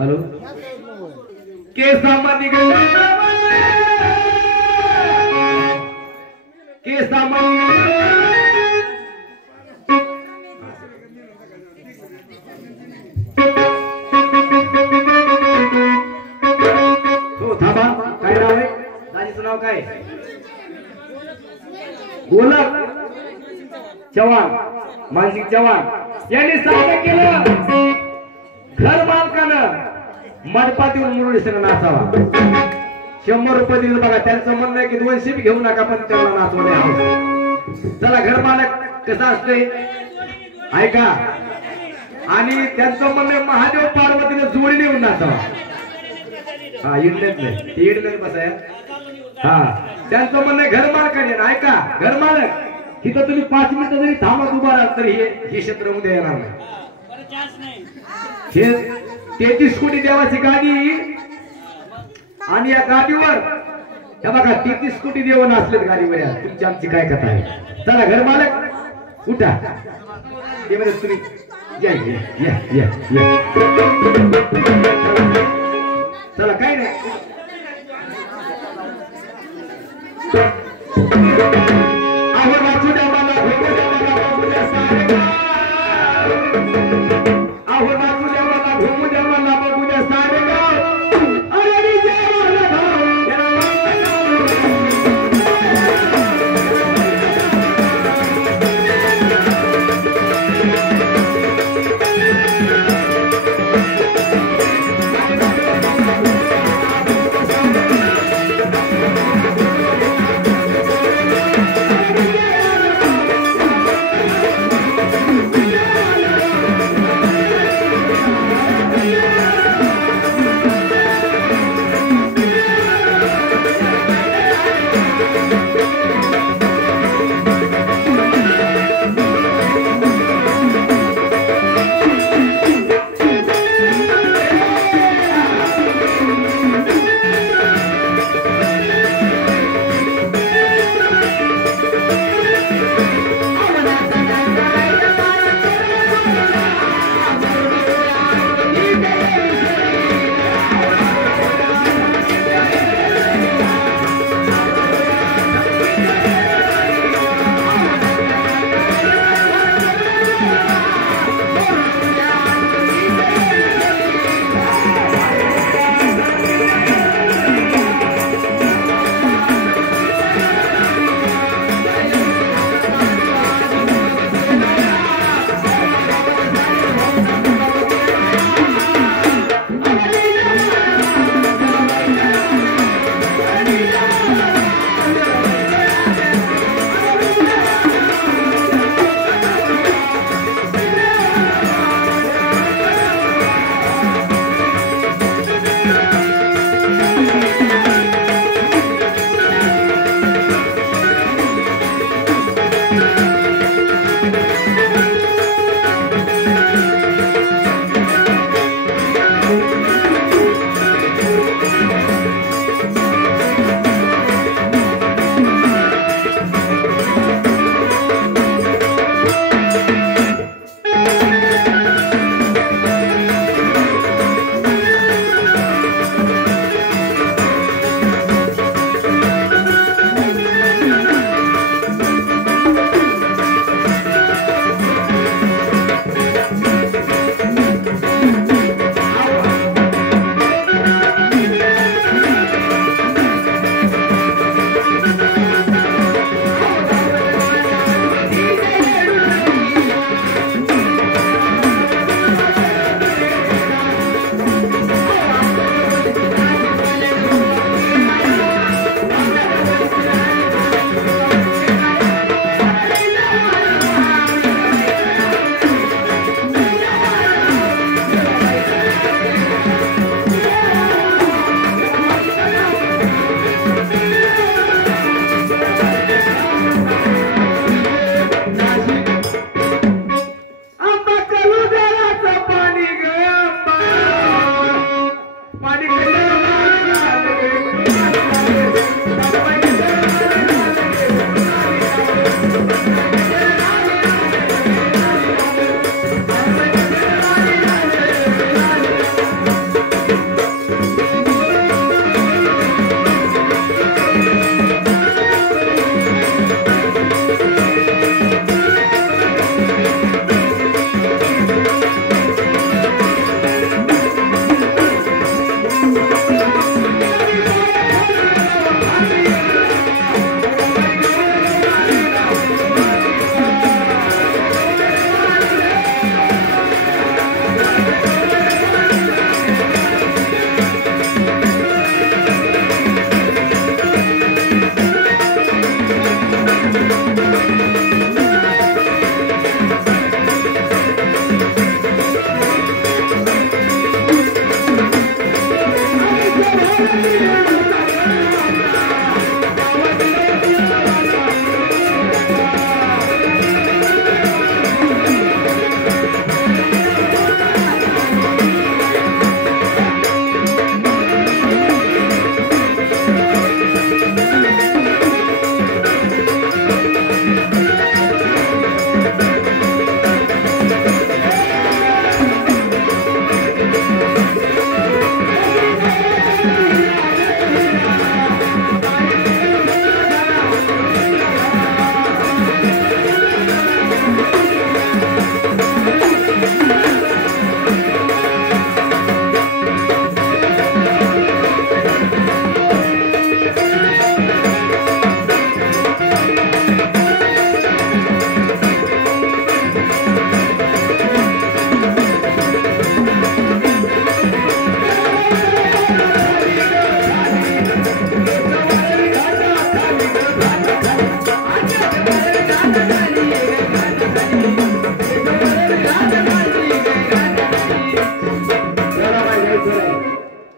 Hello केसामध्ये हो थांबा काय नाव आहे दाजीचं नाव काय गोलक चव्हाण मानसिक चव्हाण यांनी सादर केलं घर मालकानं मंडपात येऊन मुरळी संग नाचावा 100 रुपये दिले बघा त्यांचं म्हणणं आहे की 200 घेऊ नका पण त्याला नाचवणे हवं चला घर मालक कसं असते ऐका आणि त्यांचं म्हणणं आहे महादेव पार्वतीने जोडीने येऊन नाचावा हा इडले बसाय हा त्यांचं म्हणणं आहे घर मालकाने ऐका घर मालक तिथं तुम्ही 5 मिनिटं जरी थांबत उभा राहा तरी हे क्षेत्र उद्या येणार नाही हे 33 कोटी देवाची गाडी आणि या गाडीवर हे बघा 33 कोटी देव नसलेत गाडीवर तुमची आमची काय कथा आहे चला घर मालक उठा ते म्हणजे तुम्ही या चला काय नाही आवर वाचू द्या मला भेटू द्या मला बघू द्या सारे आवर वाचू द्या मला घुमू द्या मला बघू द्या सारे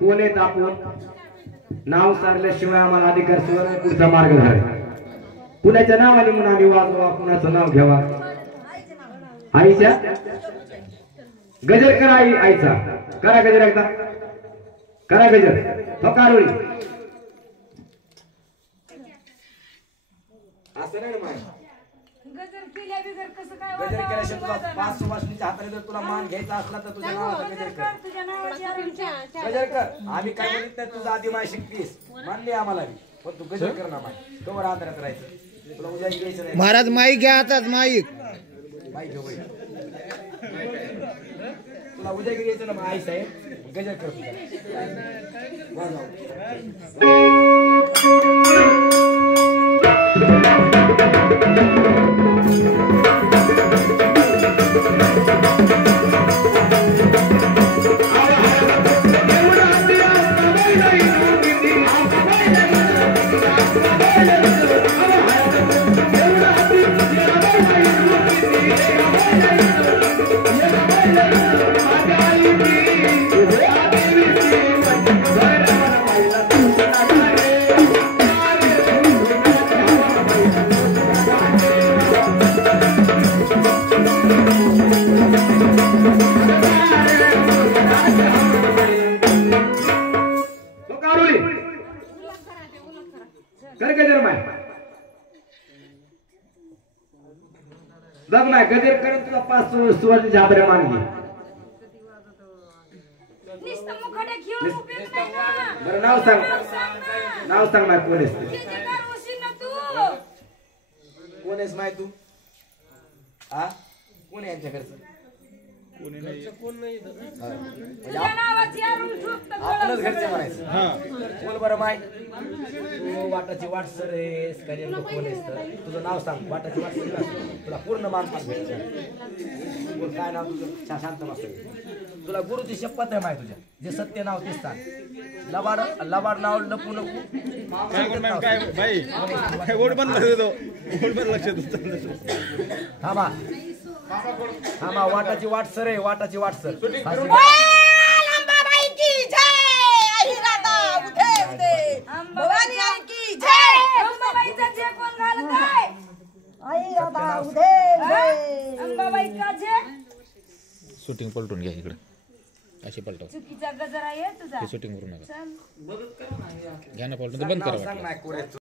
कोण येत आपण नाव सारल्याशिवाय आम्हाला अधिकार शिवाय पुढचा मार्ग धराय कुणाच्या नावाने म्हणून आम्ही वाजवा कुणाचं नाव घ्यावा आईच्या गजर करा आई आईचा करा गजर एकदा करा गजर फकारोळी असं नाही माय गजर केल्या बिगर कसं काय गजर केल्याशिवाय तुला पाच सुभाषणीच्या हाताने जर तुला मान घ्यायचा असला तर तुझ्या नावाचा गजर कर तुझ्या नावाची गजर कर आम्ही काय म्हणत नाही तुझा आधी माय शिकतीस मानले आम्हाला पण तू गजर कर ना माय कवर आंध्रात राहायचं तुला उद्या घ्यायचं नाही महाराज माईक घ्या हातात माईक माईक घेऊ बाई तुला उद्या घ्यायचं ना आई साहेब गजर कर बघ ना गजर करत तुला पाच सुवाची झाबऱ्या मानली नुसतं मुखडे घेऊन उपयोग नाही ना बरं नाव सांग नाव सांग ना कोण आहेस ठेकेदार होशील ना तू कोण आहेस माय तू हा कोण आहे यांच्या घरचं तुझ्या नावाची आरून ठोकतं आपलंच घरचं म्हणायचं बोल बरं माय तू वाटाची वाट सर आहेस का नेमकं कोण आहेस तर तुझं नाव सांग वाटाची वाट सर तुला पूर्ण मान भेटायचं बोल काय नाव तुझं शांत बस तुला गुरुची शपथ आहे माय तुझ्या जे सत्य नाव तेच सांग लबाड लबाड नाव लपू नको थांबा थांबा वाटाची वाट सर आहे वाटाची वाट सर अंबाबाई की जय अहिराता उठे उठे भवानी आई की जय अंबाबाईचा जे कोण घालत आहे अहिराता उठे जय अंबाबाईचा जे शूटिंग पलटून घ्या इकडे अशी पलटव चुकीचा गजर आहे तुझा शूटिंग करू नका चल घ्या ना पलटून बंद करा सांग ना कोण आहे तू?